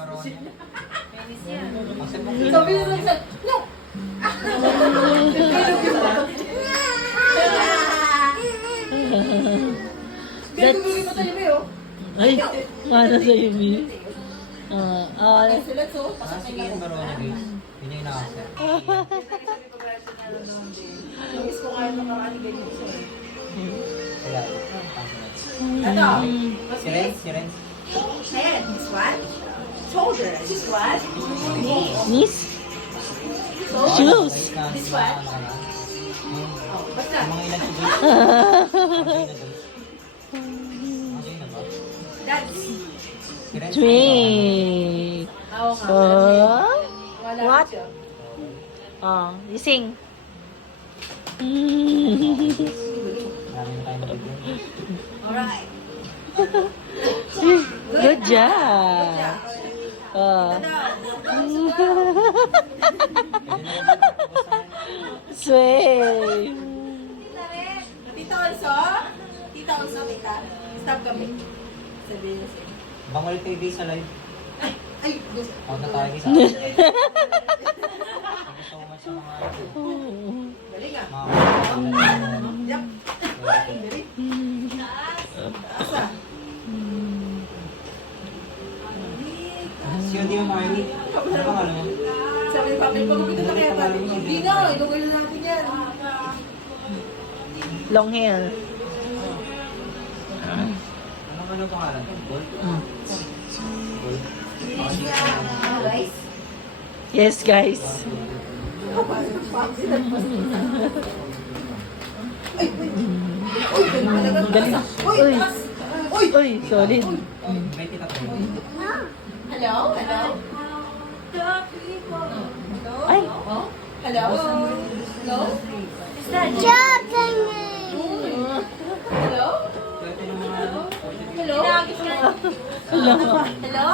baron niya. Penis yan. Sabi na lang siya, no! Binigay pa tayo ba Ay, mana sa Yumi. Sila so, Sige yung baron niya guys. Yun yung nakasya. Miss ko nga yung nakaraan ganyan siya. Kaya, Ano? si Renz, si Renz. Ayan, this one. Shoulder. This one. Miss? So, Shoes. This one? Oh, basta. mga ilan si guys? Mga na ba? That's. Si Renz. Twink. Oo nga. Oh? Wala What? siya. Oh, you sing. Marami na tayo nabigyan. Alright. Good job. Oh. Sway. Tita also? Tita also, tita. Stop kami. Sabihin niya siya. Bangol TV sa live. Ay, gusto. Out na tayo guys. Thank you so much sa mga Dali nga. mga Yup. Dali. Asa? Si Odi Marley. Ano pangalan mo? Sabi ni Papa, pagkakita na kaya tayo. Hindi na, ilugay na natin yan. Long hair. Ano pangalan? Gold? Gold? Guys. Yes, guys. Galing. Uy. Uy, solid. May tita ko. Hello? Hello? Ay. Hello? Hello? Is that Hello? Hello? Hello?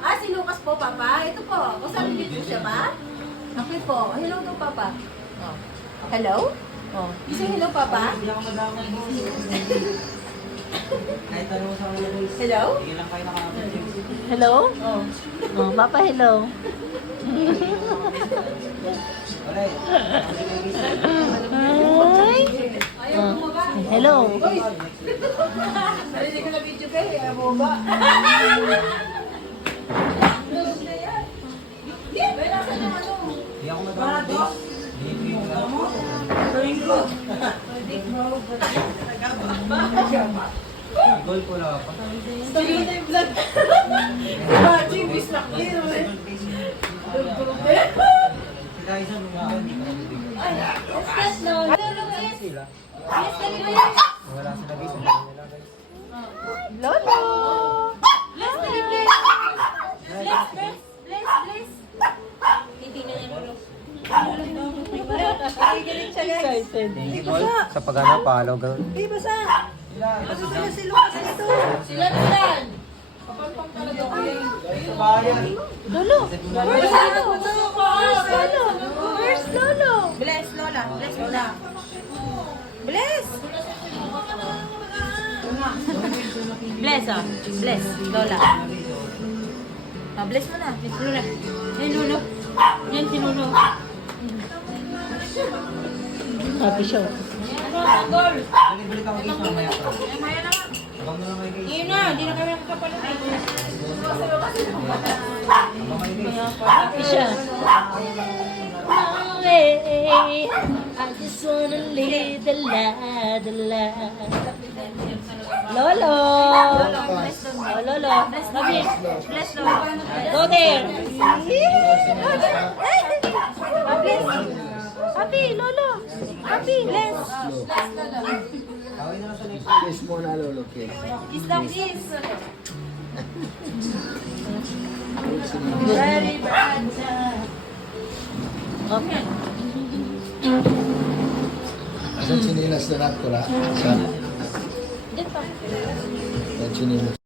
Ah, si Lucas po, Papa. Ito po. Kung saan dito siya ba? Okay po. Hello to, Papa. Oh. Hello? Oh. Isa hello, Papa? Hindi ako madama. Kahit ano sa mga guys. Hello? Hindi lang kayo nakakapag Hello? Oh. Oh, Papa, hello. Wala eh. Hi. Ayaw mo ba? Hello. Uy! Narinig ko na video kayo. Ayaw mo ba? Hindi! Ba, nasa yung ano? Hindi ako madama guys. Binibigyan ko lang. Gold ko lang pa. Sabi ko na yung vlog. Imagine, bisnak din. Kita isang mga hindi ko nabibigyan. Yes, no. Sila. Yes, no. Yes. Wala sila guys. Ang dami nila guys. Lolo. Bless, bless, bless. Bless, bless. Bless, bless. Hindi na yan ulo. Ay, galing siya, guys. Excited. Thank you Gold sa pag-ano, follow girl. Hey, basa! Ano sila si Lucas? Ano ito? Sila na yan. Kapalpang talaga ko eh. Sa bayan. Lolo. Where's Lolo? Where's Lolo? Bless, Lola. Bless, Lola. Bless! Bless, oh. Bless, Lola. Oh, bless mo na. Bless Lola. Yan, Lolo. Yan, si Lolo. Happy show. Ano, tanggol. Balik-balik ako guys mamaya pa. Maya naman. Abang na lang kayo guys. Ngayon na, hindi na kami nakakapalit. Abang kayo guys. Happy siya. I just wanna live the life. Lolo. Oh, Lolo. Happy. Bless, Lolo. Go there. Happy. Happy, Lolo. Happy. Bless. Tawin na lang sa next. Kiss mo na lolo, kiss. Kiss lang, kiss. Very bad. Okay. Sa chinilas na nato ra. Sa chinilas.